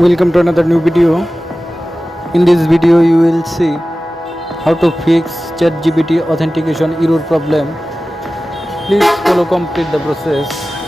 Welcome to another new video. In this video you will see how to fix ChatGPT authentication error problem. Please follow complete the process.